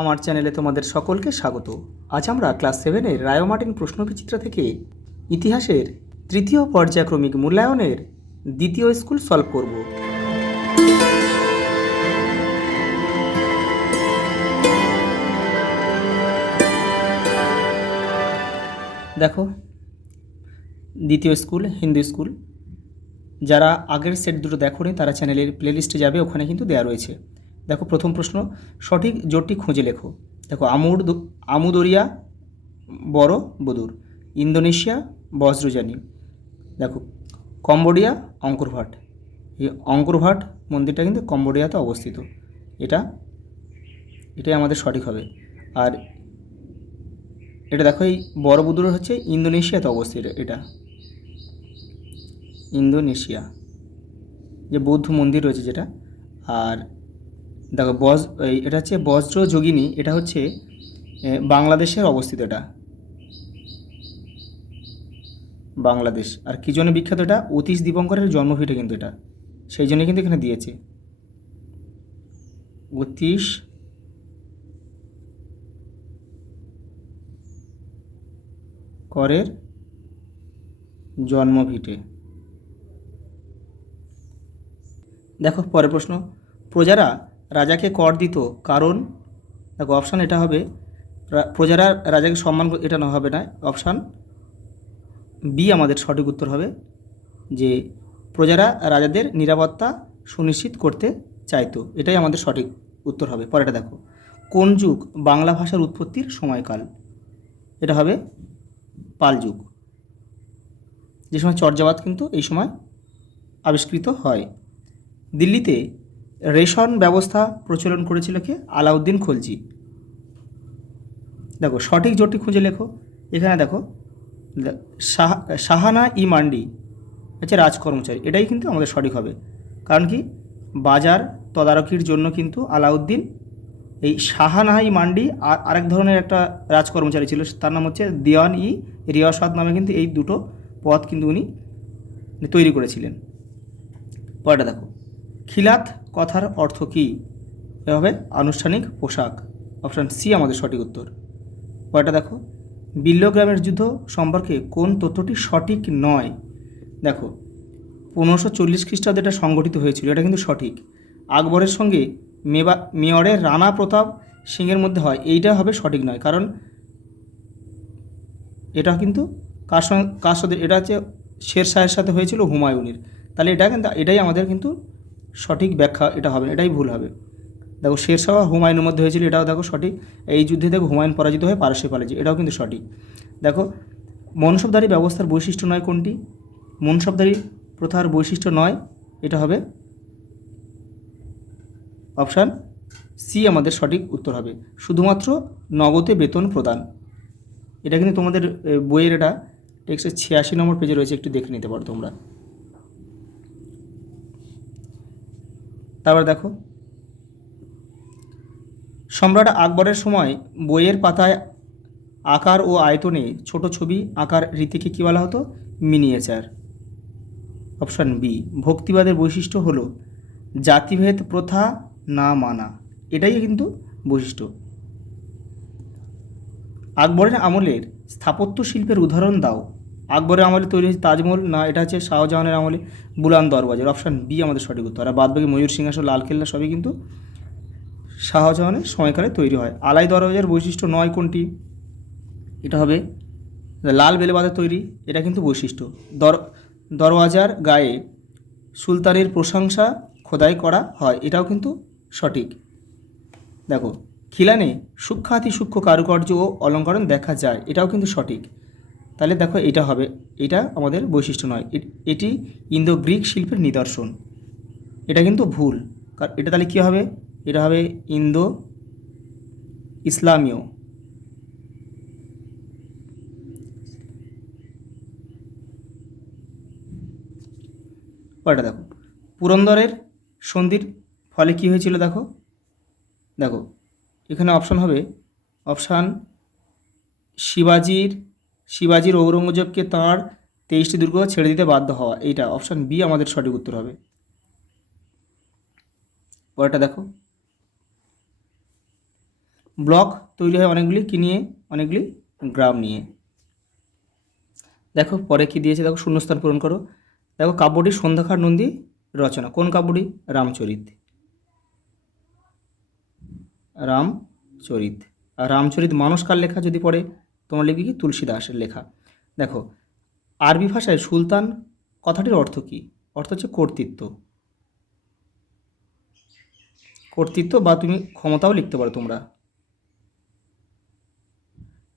আমার চ্যানেলে তোমাদের সকলকে স্বাগত। আজ আমরা ক্লাস 7-এর রায়োমার্টিন প্রশ্নবিচিত্রা থেকে ইতিহাসের তৃতীয় পর্যায়ক্রমিক মূল্যায়নের দ্বিতীয় স্কুল সলভ করব। দেখো, দ্বিতীয় স্কুল হিন্দু স্কুল, যারা আগের সেট দুটো দেখোনি তারা চ্যানেলের প্লেলিস্টে যাবে, ওখানে কিন্তু দেওয়া রয়েছে। দেখো, প্রথম প্রশ্ন, সঠিক জোটটি খুঁজে লেখো। দেখো, আমুদরিয়া বড় বদুর, ইন্দোনেশিয়া বজ্রযানী। দেখো, কম্বোডিয়া অঙ্করভাট। এই অঙ্করভাট মন্দিরটা কিন্তু কম্বোডিয়াতে অবস্থিত। এটাই আমাদের সঠিক হবে। আর এটা দেখো, এই বড় বদুর হচ্ছে ইন্দোনেশিয়াতে অবস্থিত। এটা ইন্দোনেশিয়া, যে বৌদ্ধ মন্দির রয়েছে যেটা। আর দেখো, এটা হচ্ছে বজ্রযোগিনী, এটা হচ্ছে বাংলাদেশের অবস্থিত। এটা বাংলাদেশ। আর কী জন্য বিখ্যাত? এটা অতীশ দীপঙ্করের জন্মভিটে কিন্তু এটা, সেই জন্যই কিন্তু এখানে দিয়েছে অতীশ করের জন্মভিটে। দেখো, পরের প্রশ্ন, প্রজারা রাজাকে কর দিত কারণ। দেখো, অপশান এটা হবে প্রজারা রাজাকে সম্মান, এটা না হবে না, অপশান বি আমাদের সঠিক উত্তর হবে, যে প্রজারা রাজাদের নিরাপত্তা সুনিশ্চিত করতে চাইতো। এটাই আমাদের সঠিক উত্তর হবে। পরেটা দেখো, কোন যুগ বাংলা ভাষার উৎপত্তির সময়কাল? এটা হবে পাল যুগ, যে সময় চর্যাবাদ কিন্তু এই সময় আবিষ্কৃত হয়। দিল্লিতে রেশন ব্যবস্থা প্রচলন করেছিল কে? আলাউদ্দিন খলজি। দেখো, সঠিক জোটটি খুঁজে লেখো। এখানে দেখো, শাহানা ই মান্ডি হচ্ছে রাজকর্মচারী, এটাই কিন্তু আমাদের সঠিক হবে। কারণ কি, বাজার তদারকির জন্য কিন্তু আলাউদ্দিন এই শাহানাই মান্ডি আর আরেক ধরনের একটা রাজকর্মচারী ছিল, তার নাম হচ্ছে দিওয়ান ই রিয়াসাত নামে, কিন্তু এই দুটো পদ কিন্তু উনি তৈরি করেছিলেন। পরেটা দেখো, খিলাত কথার অর্থ কী? এভাবে আনুষ্ঠানিক পোশাক। অপশান সি আমাদের সঠিক উত্তর। পরেটা দেখো, বিল্লগ্রামের যুদ্ধ সম্পর্কে কোন তথ্যটি সঠিক নয়? দেখো, 1540 খ্রিস্টাব্দে এটা সংগঠিত হয়েছিল, এটা কিন্তু সঠিক। আকবরের সঙ্গে মেওয়ারের রানা প্রতাপ সিংয়ের মধ্যে হয়, এইটা হবে সঠিক নয়। কারণ এটা কিন্তু কার সাথে? এটা হচ্ছে শের শাহের সাথে হয়েছিল হুমায়ুনের। তাহলে এটাই আমাদের কিন্তু সঠিক ব্যাখ্যা, এটা হবে না, এটাই ভুল হবে। দেখো, শেরশাহ হুমায়ুনের মধ্যে হয়েছিল, এটাও দেখো সঠিক। এই যুদ্ধে দেখো হুমায়ুন পরাজিত হয়ে পারস্যে পালিয়েছে, এটাও কিন্তু সঠিক। দেখো, মনসবদারি ব্যবস্থার বৈশিষ্ট্য নয় কোনটি? মনসবদারি প্রথার বৈশিষ্ট্য নয়, এটা হবে অপশান সি আমাদের সঠিক উত্তর হবে, শুধুমাত্র নগদে বেতন প্রদান। এটা কিন্তু তোমাদের বইয়ের এটা টেক্সটের 86 নম্বর পেজে রয়েছে, একটু দেখে নিতে পারো তোমরা। তারপর দেখো, সম্রাট আকবরের সময় বইয়ের পাতায় আকার ও আয়তনে ছোট ছবি আকার রীতিকে কী বলা হতো? মিনিয়েচার। Option B. ভক্তিবাদের বৈশিষ্ট্য হলো জাতিভেদ প্রথা না মানা, এটাই কিন্তু বৈশিষ্ট্য। আকবরের আমলের স্থাপত্য শিল্পের উদাহরণ দাও। আকবরের আমলে তৈরি হয়েছে তাজমহল, না এটা হচ্ছে শাহজাহানের আমলে বুলান দরওয়াজার। অপশান বি আমাদের সঠিক উত্তর। আর বাদবাকি ময়ূর সিংহাসন, লালকেল্লা সবই কিন্তু শাহজাহানের সময়কালে তৈরি হয়। আলাই দরওয়াজার বৈশিষ্ট্য নয় কোনটি? এটা হবে লাল বেলেপাতার তৈরি, এটা কিন্তু বৈশিষ্ট্য। দরওয়াজার গায়ে সুলতানের প্রশংসা খোদাই করা হয়, এটাও কিন্তু সঠিক। দেখো, খিলানে সূক্ষ্মাতি সূক্ষ্ম কারুকার্য ও অলঙ্করণ দেখা যায়, এটাও কিন্তু সঠিক। তাহলে দেখো, এটা হবে, এটা আমাদের বৈশিষ্ট্য নয়, এটি ইন্দো গ্রিক শিল্পের নিদর্শন, এটা কিন্তু ভুল। কারণ এটা তাহলে কী হবে? এটা হবে ইন্দো ইসলামীয়। পরেটা দেখো, পুরন্দরের সন্ধির ফলে কী হয়েছিল? দেখো দেখো এখানে অপশান হবে অপশান শিবাজির ঔরঙ্গজেবকে তাঁর 23টি দুর্গ ছেড়ে দিতে বাধ্য হওয়া, এইটা অপশান বি আমাদের সঠিক উত্তর হবে। পরেরটা দেখো, ব্লক তৈরি হয় অনেকগুলি কি নিয়ে, অনেকগুলি গ্রাম নিয়ে। দেখো পরে কি দিয়েছে, দেখো শূন্যস্থান পূরণ করো। দেখো কাব্যটি সন্ধ্যাকার নন্দী রচনা, কোন কাব্যটি? রামচরিত। রামচরিত। আর রামচরিত মানস কার লেখা যদি পড়ে, তোমার লিখবে কি? তুলসীদাসের লেখা। দেখো আরবি ভাষায় সুলতান কথাটির অর্থ কী? অর্থ হচ্ছে কর্তৃত্ব। কর্তৃত্ব বা তুমি ক্ষমতাও লিখতে পারো তোমরা,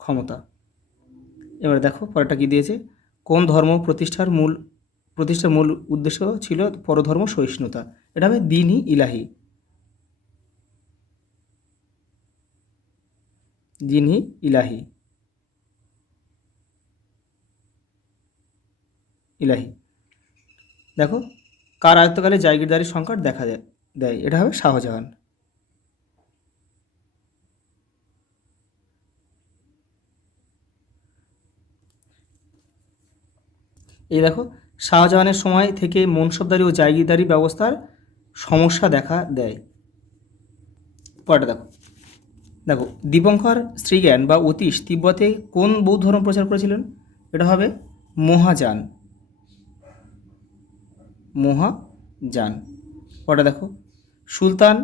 ক্ষমতা। এবার দেখো পরেরটা কী দিয়েছে, কোন ধর্ম প্রতিষ্ঠার মূল উদ্দেশ্য ছিল পরধর্ম সহিষ্ণুতা? এটা হবে দ্বীন-ই ইলাহি। দ্বীন-ই ইলাহি, ইলাহি। দেখো কার আয়ত্তকালে জায়গিরদারির সংকট দেখা দেয়? এটা হবে শাহজাহান। এই দেখো শাহজাহানের সময় থেকে মনসবদারি ও জায়গিরদারি ব্যবস্থার সমস্যা দেখা দেয়। পরেরটা দেখো, দেখো দীপঙ্কর শ্রীজ্ঞান বা অতীশ তিব্বতে কোন বৌদ্ধ ধর্ম প্রচার করেছিলেন? এটা হবে মহাযান। মহাযান। পরেরটা দেখো, সুলতান,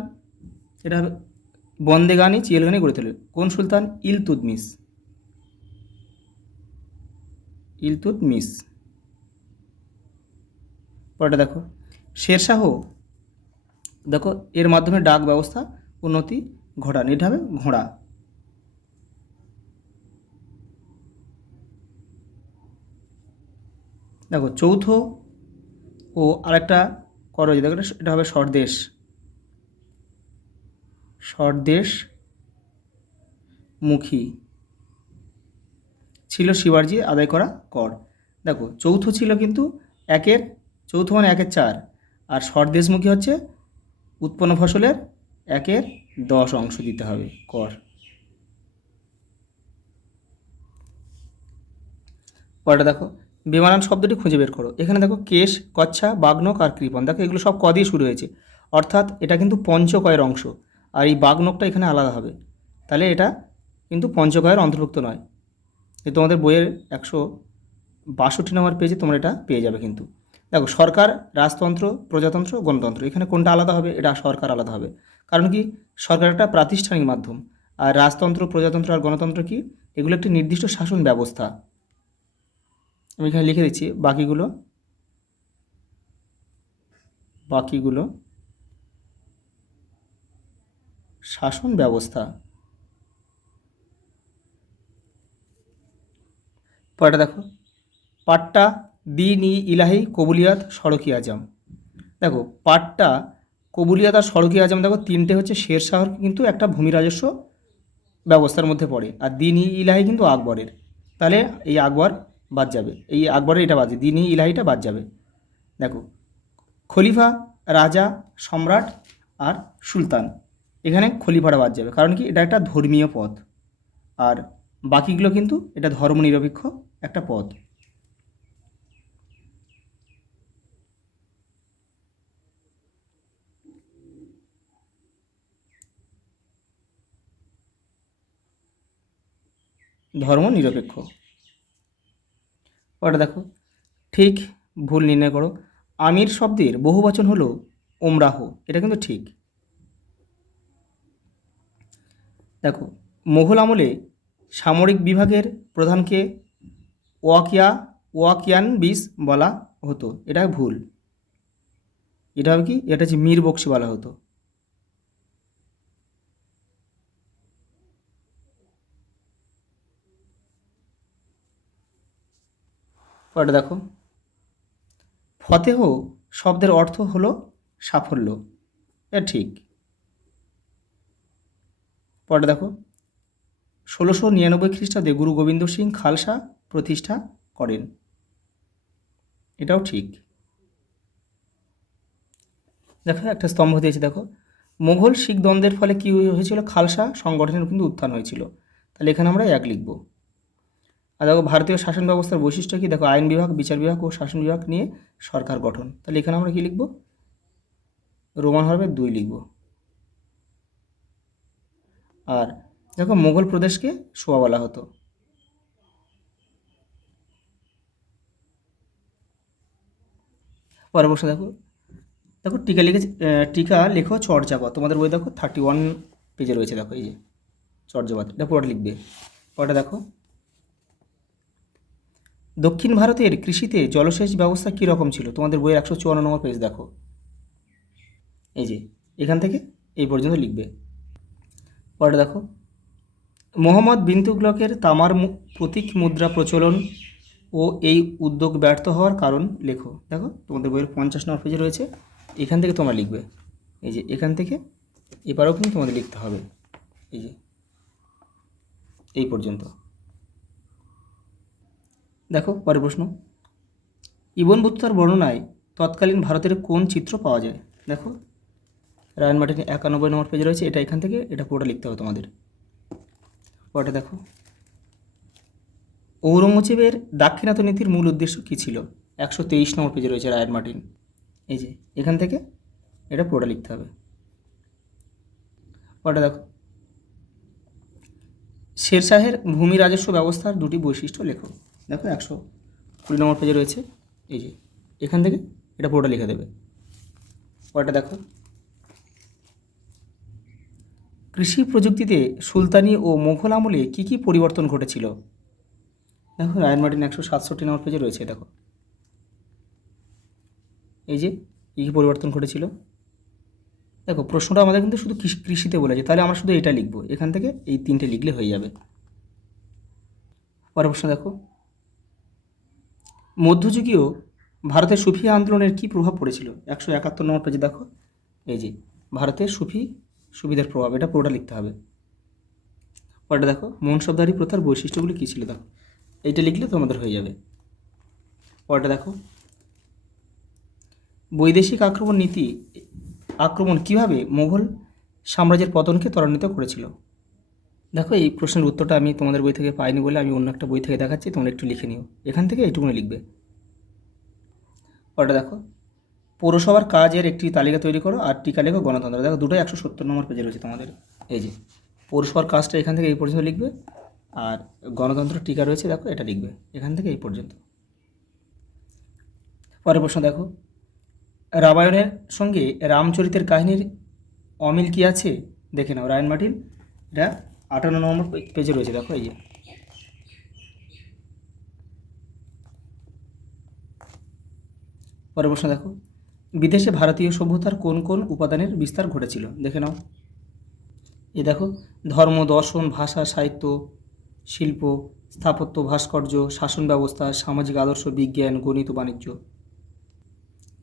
এটা হবে বন্দেগানি চিয়েলগানি গড়ে তোলেন কোন সুলতান? ইলতুৎমিশ। ইলতুৎমিশ। পরেরটা দেখো, শেরশাহ দেখো এর মাধ্যমে ডাক ব্যবস্থা উন্নতি ঘটান, এটা হবে ঘোড়া। দেখো চৌথ ও আরেকটা করো, দেখো এটা হবে স্বরদেশ। স্বরদেশমুখী ছিল শিবার্জি আদায় করা কর। দেখো চৌথ ছিল কিন্তু চৌথ মানে 1/4, আর স্বরদেশমুখী হচ্ছে উৎপন্ন ফসলের 1/10 অংশ দিতে হবে কর। পরেটা দেখো, বেমানান শব্দটি খুঁজে বের করো। এখানে দেখো কেশ, কচ্ছা, বাগ্নক আর কৃপণ, দেখো এগুলো সব ক দিয়ে শুরু হয়েছে, অর্থাৎ এটা কিন্তু পঞ্চকয়ের অংশ, আর এই বাগ্নকটা এখানে আলাদা হবে, তাহলে এটা কিন্তু পঞ্চকয়ের অন্তর্ভুক্ত নয়। এই তোমাদের বইয়ের 162 নম্বর পেজে তোমরা এটা পেয়ে যাবে কিন্তু। দেখো সরকার, রাজতন্ত্র, প্রজাতন্ত্র, গণতন্ত্র, এখানে কোনটা আলাদা হবে? এটা সরকার আলাদা হবে, কারণ কি সরকার একটা প্রাতিষ্ঠানিক মাধ্যম, আর রাজতন্ত্র, প্রজাতন্ত্র আর গণতন্ত্র কি? এগুলো একটি নির্দিষ্ট শাসন ব্যবস্থা। আমি এখানে লিখে দিচ্ছি বাকিগুলো শাসন ব্যবস্থা। পরেটা দেখো, পাট্টা, দ্বীন-ই ইলাহি, কবুলিয়াত, সড়কি আজম। দেখো পাট্টা, কবুলিয়াত আর সড়কি আজম, দেখো তিনটে হচ্ছে শেরশাহর কিন্তু একটা ভূমি রাজস্ব ব্যবস্থার মধ্যে পড়ে, আর দ্বীন-ই ইলাহি কিন্তু আকবরের। তাহলে এই আকবর বাদ যাবে, এই আকবরের এটা বাদ যাবে, দ্বীন-ই ইলাহিটা বাদ যাবে। দেখো খলিফা, রাজা, সম্রাট আর সুলতান, এখানে খলিফাটা বাদ যাবে, কারণ কি এটা একটা ধর্মীয় পদ, আর বাকিগুলো কিন্তু এটা ধর্মনিরপেক্ষ একটা পদ। ধর্মনিরপেক্ষ। ওটা দেখো, ঠিক ভুল নির্ণয় করো। আমির শব্দের বহুবচন হলো ওমরাহ, এটা কিন্তু ঠিক। দেখো মুঘল আমলে সামরিক বিভাগের প্রধানকে ওয়াকিয়ান বিস বলা হতো, এটা ভুল। এটা হবে কি? এটা হচ্ছে মীর বক্সি বলা হতো। পরে দেখো, ফতেহ শব্দের অর্থ হলো সাফল্য, এটা ঠিক। পরে দেখো, 1699 খ্রিস্টাব্দে গুরু গোবিন্দ সিং খালসা প্রতিষ্ঠা করেন, এটাও ঠিক। দেখো একটা স্তম্ভ দিয়েছে, দেখো মুঘল শিখ দ্বন্দ্বের ফলে কী হয়েছিল? খালসা সংগঠনের কিন্তু উত্থান হয়েছিল, তাহলে এখানে আমরা 1 লিখব। আর দেখো ভারতীয় শাসন ব্যবস্থার বৈশিষ্ট্য কি? দেখো আইন বিভাগ, বিচার বিভাগ ও শাসন বিভাগ নিয়ে সরকার গঠন, তাহলে এখানে আমরা কি লিখব? রোমান হরফে 2 লিখব। আর দেখো মুঘল প্রদেশকে সোয়া বলা হতো। পরের প্রশ্ন দেখো, দেখো টিকা লিখে টিকা লেখো চর্যাপদ, তোমাদের বই দেখো 31 পেজে রয়েছে, দেখো এই যে চর্যাপদ, এটা পুরোটা লিখবে। পরেরটা দেখো, দক্ষিণ ভারতের কৃষিতে জলসেচ ব্যবস্থা কী রকম ছিল, তোমাদের বইয়ের 154 নম্বর পেজ দেখো, এই যে এখান থেকে এই পর্যন্ত লিখবে। পরেরটা দেখো, মোহাম্মদ বিন তুগলকের তামার প্রতীক মুদ্রা প্রচলন ও এই উদ্যোগ ব্যর্থ হওয়ার কারণ লেখো। দেখো তোমাদের বইয়ের 50 নম্বর পেজে রয়েছে, এখান থেকে তোমরা লিখবে, এই যে এখান থেকে এবারেও কিন্তু তোমাদের লিখতে হবে, এই যে এই পর্যন্ত। দেখো পরের প্রশ্ন, ইবন বতুতার বর্ণনায় তৎকালীন ভারতের কোন চিত্র পাওয়া যায়, দেখো রায়ান মার্টিন 91 নম্বর পেজে রয়েছে, এটা এখান থেকে এটা পুরোটা লিখতে হবে তোমাদের। পরেরটা দেখো, ঔরঙ্গজেবের দাক্ষিণাত্য নীতির মূল উদ্দেশ্য কী ছিল, 123 নম্বর পেজে রয়েছে রায়ান মার্টিন, এই যে এখান থেকে এটা পুরোটা লিখতে হবে। পরেরটা দেখো, শেরশাহের ভূমি রাজস্ব ব্যবস্থার দুটি বৈশিষ্ট্য লেখো। দেখো 120 নম্বর পেজে রয়েছে, এই যে এখান থেকে এটা পুরোটা লিখে দেবে। পরেরটা দেখো, কৃষি প্রযুক্তিতে সুলতানি ও মোঘল আমলে কী কী পরিবর্তন ঘটেছিল, দেখো রায়ান মার্টিন 167 নম্বর পেজে রয়েছে, দেখো এই যে কী কী পরিবর্তন ঘটেছিল। দেখো প্রশ্নটা আমাদের কিন্তু শুধু কৃষিতে বলেছে, তাহলে আমরা শুধু এটা লিখবো, এখান থেকে এই 3টে লিখলে হয়ে যাবে। পরের প্রশ্ন দেখো, মধ্যযুগীয় ভারতের সুফি আন্দোলনের কী প্রভাব পড়েছিল, 171 নম্বর পেজে দেখো, এই যে ভারতের সুফিদের প্রভাব, এটা পুরোটা লিখতে হবে। পরেরটা দেখো, মনসবদারি প্রথার বৈশিষ্ট্যগুলি কী ছিল, দেখো এইটা লিখলে তোমাদের হয়ে যাবে। পরেরটা দেখো, বৈদেশিক আক্রমণ কিভাবে মুঘল সাম্রাজ্যের পতনকে ত্বরান্বিত করেছিল। দেখো এই প্রশ্নের উত্তরটা আমি তোমাদের বই থেকে পাইনি বলে আমি অন্য একটা বই থেকে দেখাচ্ছি, তোমরা একটু লিখে নিও, এখান থেকে এইটুকুনি লিখবে। পরেরটা দেখো, পৌরসভার কাজের একটি তালিকা তৈরি করো আর টিকা লেখো গণতন্ত্র, দেখো দুটোই 170 নম্বর পেজে রয়েছে তোমাদের, এই যে পৌরসভার কাজটা এখান থেকে এই পর্যন্ত লিখবে, আর গণতন্ত্র টিকা রয়েছে দেখো এটা লিখবে এখান থেকে এই পর্যন্ত। পরের প্রশ্ন দেখো, রামায়ণের সঙ্গে রামচরিতের কাহিনীর অমিল কী আছে দেখে নাও, রায়ান মার্টিন এটা 58 নম্বর পেজে রয়েছে, দেখো এই যে। পরের প্রশ্ন দেখো, বিদেশে ভারতীয় সভ্যতার কোন কোন উপাদানের বিস্তার ঘটেছিল দেখে নাও, এই দেখো ধর্ম, দর্শন, ভাষা, সাহিত্য, শিল্প, স্থাপত্য, ভাস্কর্য, শাসন ব্যবস্থা, সামাজিক আদর্শ, বিজ্ঞান, গণিত, বাণিজ্য।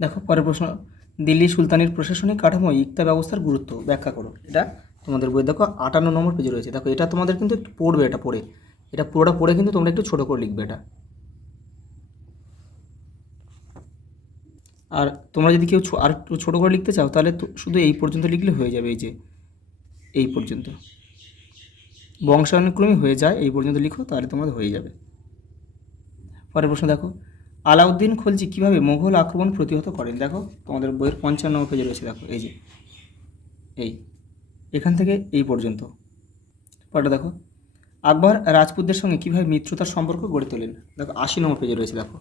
দেখো পরের প্রশ্ন, দিল্লি সুলতানির প্রশাসনিক কাঠামো ইকতা ব্যবস্থার গুরুত্ব ব্যাখ্যা করো, এটা তোমাদের বই দেখো 58 নম্বর পেজে রয়েছে, দেখো এটা তোমাদের কিন্তু একটু পড়বে, এটা পড়ে এটা পুরোটা পড়ে কিন্তু তোমরা একটু ছোটো করে লিখবে এটা। আর তোমরা যদি কেউ আর একটু ছোটো করে লিখতে চাও তাহলে তো শুধু এই পর্যন্ত লিখলে হয়ে যাবে, এই যে এই পর্যন্ত বংশানুক্রমে হয়ে যায়, এই পর্যন্ত লিখো তাহলে তোমাদের হয়ে যাবে। পরের প্রশ্ন দেখো, আলাউদ্দিন খলজি কীভাবে মোগল আক্রমণ প্রতিহত করেন, দেখো তোমাদের বইয়ের 55 নম্বর পেজে রয়েছে, দেখো এই যে এই এখান থেকে এই পর্যন্ত। পরেরটা দেখো, আকবর রাজপুতদের সঙ্গে কীভাবে মিত্রতার সম্পর্ক গড়ে তোলেন, দেখো 80 নম্বর পেজে রয়েছে, দেখো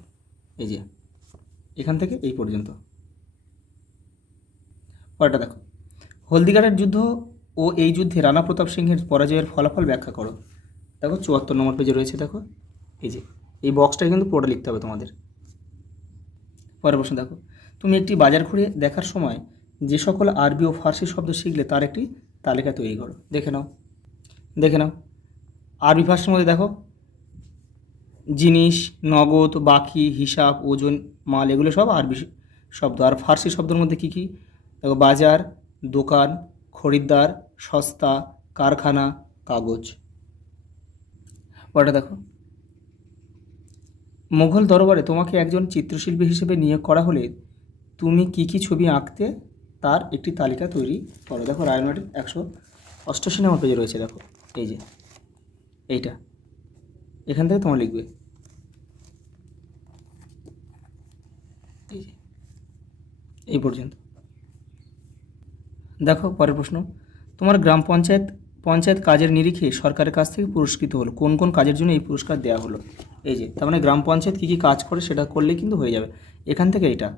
এই যে এখান থেকে এই পর্যন্ত। পরেরটা দেখো, হলদিঘাটের যুদ্ধ ও এই যুদ্ধে রানা প্রতাপ সিংহের পরাজয়ের ফলাফল ব্যাখ্যা করো, দেখো 74 নম্বর পেজে রয়েছে, দেখো এই যে এই বক্সটা কিন্তু পুরোটা লিখতে হবে তোমাদের। পরের প্রশ্ন দেখো, তুমি একটি বাজার ঘুরে দেখার সময় যে সকল আরবি ও ফার্সি শব্দ শিখলে তার একটি তালিকা তৈরি করো, দেখে নাও আরবি ভাষার মধ্যে দেখো জিনিস, নগদ, বাকি, হিসাব, ওজন, মাল, এগুলো সব আরবি শব্দ। আর ফার্সি শব্দের মধ্যে কী কী, দেখো বাজার, দোকান, খরিদ্দার, সস্তা, কারখানা, কাগজ। পরেটা দেখো, মুঘল দরবারে তোমাকে একজন চিত্রশিল্পী হিসেবে নিয়োগ করা হলে তুমি কী কী ছবি আঁকতে তার একটি তালিকা তৈরি করো, দেখো রায়ান মার্টিন 188 নম্বর পেজে রয়েছে, দেখো এই যে এইটা এখান থেকে তোমার লিখবে, এই যে এই পর্যন্ত। দেখো পরের প্রশ্ন, তোমার গ্রাম পঞ্চায়েত পঞ্চায়েত কাজের নিরিখে সরকারের কাছ থেকে পুরস্কৃত হলো, কোন কোন কাজের জন্য এই পুরস্কার দেওয়া হলো। এই যে তার মানে গ্রাম পঞ্চায়েত কী কী কাজ করে সেটা করলেই কিন্তু হয়ে যাবে এখান থেকে এটা।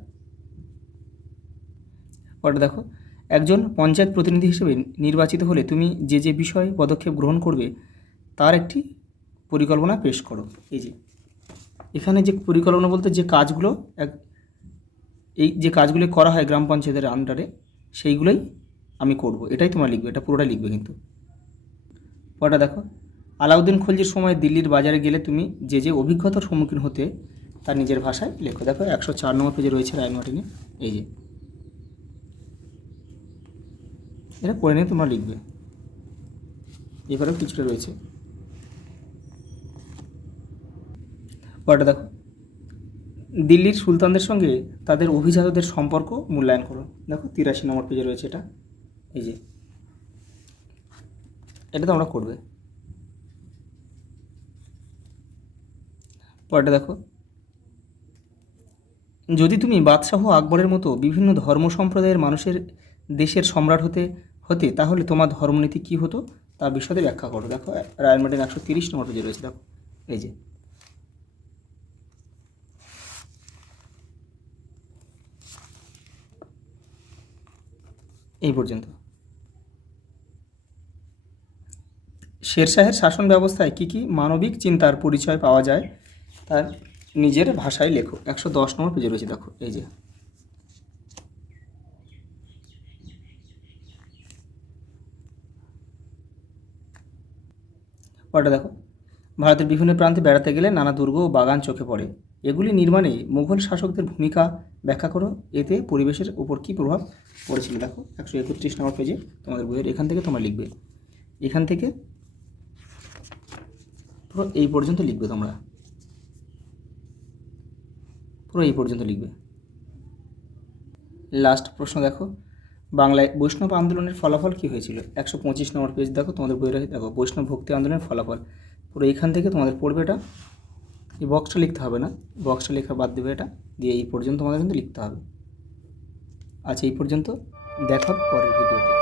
পরে দেখো, একজন পঞ্চায়েত প্রতিনিধি হিসেবে নির্বাচিত হলে তুমি যে যে বিষয়ে পদক্ষেপ গ্রহণ করবে তার একটি পরিকল্পনা পেশ করো। এই যে এখানে যে পরিকল্পনা বলতে যে কাজগুলো এই যে কাজগুলো করা হয় গ্রাম পঞ্চায়েতের আন্ডারে সেইগুলোই আমি করব, এটাই তোমরা লিখবে, এটা পুরোটা লিখবে কিন্তু। পরটা দেখো, আলাউদ্দিন খলজির সময় দিল্লির বাজারে গেলে তুমি যে যে অভিজ্ঞতার সম্মুখীন হতে তার নিজের ভাষায় লেখো। দেখো 104 নম্বর পেজে রয়েছে রায়মার্টিনে। এই যে এটা পড়ে নিয়ে তোমরা লিখবে, এবারেও কিছুটা রয়েছে। পরটা দেখো, দিল্লির সুলতানদের সঙ্গে তাদের অভিজাতদের সম্পর্ক মূল্যায়ন করো। দেখো 83 নম্বর পেজে রয়েছে এটা। এই যে এটা তোমরা করবে। পরটা দেখো, যদি তুমি বাদশাহ আকবরের মতো বিভিন্ন ধর্ম সম্প্রদায়ের মানুষের দেশের সম্রাট হতে হতে তাহলে তোমার ধর্মনীতি কী হতো তা বিশদে ব্যাখ্যা করো। দেখো রায়মার্টিন 130 নম্বর পেজে রয়েছে। দেখো এই যে এই পর্যন্ত। শেরশাহের শাসন ব্যবস্থায় কী কী মানবিক চিন্তার পরিচয় পাওয়া যায় তার নিজের ভাষায় লেখো। 110 নম্বর পেজে রয়েছে। দেখো এই যে পরটা দেখো, ভারতের বিভিন্ন প্রান্তে বেড়াতে গেলে নানা দুর্গ ও বাগান চোখে পড়ে, এগুলি নির্মাণে মুঘল শাসকদের ভূমিকা ব্যাখ্যা করো, এতে পরিবেশের উপর কী প্রভাব পড়েছিল। দেখো 131 নম্বর পেজে তোমাদের বইয়ের এখান থেকে তোমরা লিখবে, এখান থেকে পুরো এই পর্যন্ত লিখবে, তোমরা পুরো এই পর্যন্ত লিখবে। লাস্ট প্রশ্ন দেখো, বাংলায় বৈষ্ণব আন্দোলনের ফলাফল কী হয়েছিল। 125 নম্বর পেজ দেখো তোমাদের বইয়ের, দেখো বৈষ্ণব ভক্তি আন্দোলনের ফলাফল পুরো এইখান থেকে তোমাদের পড়বে। এটা এই বক্সটা লিখতে হবে না, বক্সটা লেখা বাদ দেবে, এটা দিয়ে এই পর্যন্ত তোমাদের কিন্তু লিখতে হবে। আচ্ছা এই পর্যন্ত, দেখা পরের ভিডিওতে।